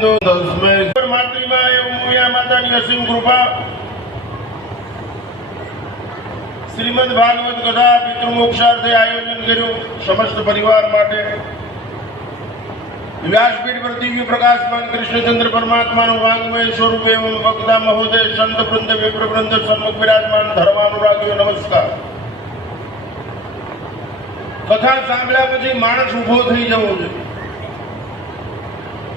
શ્રીમદ ભાગવત કથા પિતૃમોક્ષાર્થે આયોજન કર્યું સમસ્ત પરિવાર માટે. વ્યાસપીઠ પર દિવ્ય પ્રકાશમાન કૃષ્ણચંદ્ર પરમાત્માનું વાંગમય સ્વરૂપ એવં વક્તા મહોદય, સંત વૃંદ, વિપ્ર વૃંદ, સન્મુખ વિરાજમાન ધર્માનુરાગીઓ, નમસ્કાર. કથા સાંભળ્યા પછી માણસ ઊભો થઈ જવો જોઈએ.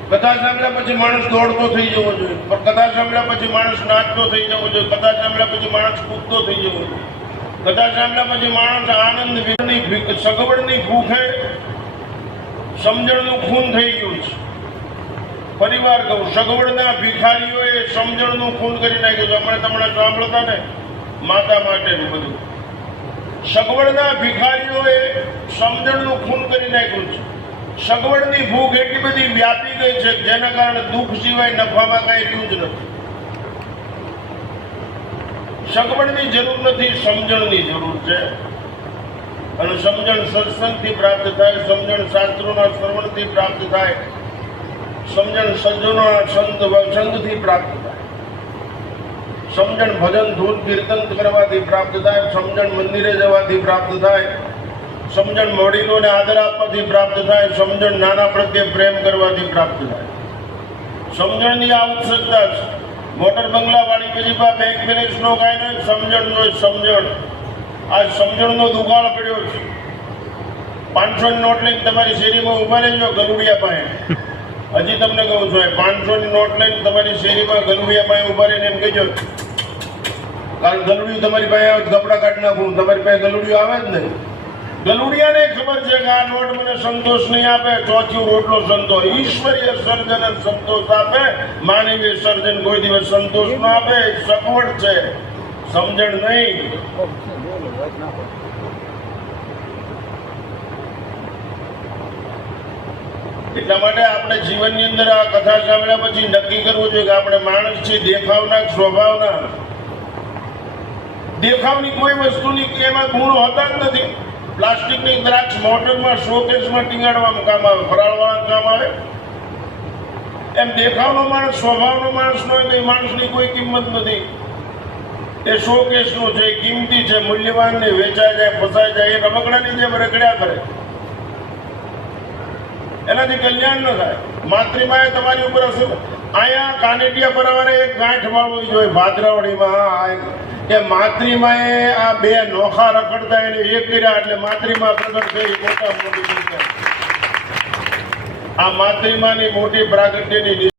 કથા સાંભળ્યા પછી માણસ દોડતો થઈ જવો જોઈએ. પણ કથા સાંભળ્યા પછી માણસ નાચતો થઈ જવો જોઈએ. કથા સાંભળ્યા પછી માણસ કૂદતો થઈ જવો જોઈએ. કથા સાંભળ્યા પછી માણસ આનંદ સગવડની ભૂખે સમજણનું ખૂન થઈ ગયું છે. પરિવાર કહું, સગવડના ભિખારીઓએ સમજણનું ખૂન કરી નાખ્યું છે. હમણાં તમને સાંભળતા ને, માતા માટેનું બધું. સગવડના ભિખારીઓએ સમજણનું ખૂન કરી નાખ્યું છે. સગવડની ભૂખ એટલી બધી વ્યાપી ગઈ છે જેના કારણે દુઃખ સિવાય નફામાં કાંઈ રહ્યું જ નથી. સગવડની જરૂર નથી, સમજણની જરૂર છે. અને સમજણ સત્સંગથી પ્રાપ્ત થાય, સમજણ શાસ્ત્રોના શ્રવણથી પ્રાપ્ત થાય, સમજણ સજ્જનોના સંત સંગથી પ્રાપ્ત થાય. સમજણ ભજન, ધૂન, કીર્તન કરવાથી પ્રાપ્ત થાય, સમજણ મંદિરે જવાથી પ્રાપ્ત થાય. સમજણ વડીલોને આદર આપવાથી પ્રાપ્ત થાય, સમજણ નાના પ્રત્યે પ્રેમ કરવાથી પ્રાપ્ત થાય. સમજણની આવશ્યકતા છે મોટર બંગલા વાળી બીજી બેંક બેલેન્સ નો કાંઈ નહીં સમજણ નો સમજણ. આ સમજણનો દુકાળ પડ્યો છે. પાંચસો નોટ લઈને તમારી શેરીમાં ઊભા રહેજો ગલુડિયા પાસે. હજી તમને કહું છું પાંચસો ની નોટ લઈને તમારી શેરીમાં ગલુડિયા પાસે ઊભા રહીને એમ કહેજો. કારણ ગલુડિયું તમારી પાસે આવે તો કપડા કાઢી નાખું, તમારી પાસે ગલુડિયું આવે જ નહીં. ગલુડિયાને ખબર છે કે આ નોટ મને સંતોષ નહીં આપે. ચોથી રોટલો સંતોષ. ઈશ્વરીય સર્જન સંતોષ આપે. માનવીય સર્જન કોઈ દિવસ સંતોષ ન આપે. સગવડ છે. સમજણ નહીં. એટલા માટે આપણે જીવનની અંદર આ કથા સાંભળ્યા પછી નક્કી કરવું જોઈએ કે આપણે માણસ છીએ, દેખાવના સ્વભાવના? દેખાવની કોઈ વસ્તુની એમાં ગુણો હતા જ નથી. પ્લાસ્ટિકની દ્રાક્ષ મોટરમાં શોકેસમાં ટીંગાડવાનું કામ આવે ફરાળવાનું કામ આવે. એમ દેખાવનો માણસ, સ્વભાવનો માણસ હોય તો એ માણસની કોઈ કિંમત નથી. એ શોકેસનું છે કિંમતી છે મૂલ્યવાન ને વેચાઈ જાય, ફસાઈ જાય, એ રમકડાની જેમ રખડ્યા કરે. એનાથી કલ્યાણ ન થાય. માતૃમાએ તમારી ઉપર અસર અહીંયા કાનેટિયા પરવારે એક ગાંઠ વાળવી જોઈએ, ભાદરાવડીમાં. કે માતૃમાએ આ બે નોખા રખડતા એને એક કર્યા એટલે માતૃમા પ્રગટ થઈ મોટા મોટી આ માતૃમાની મોટી પ્રાગટ્યની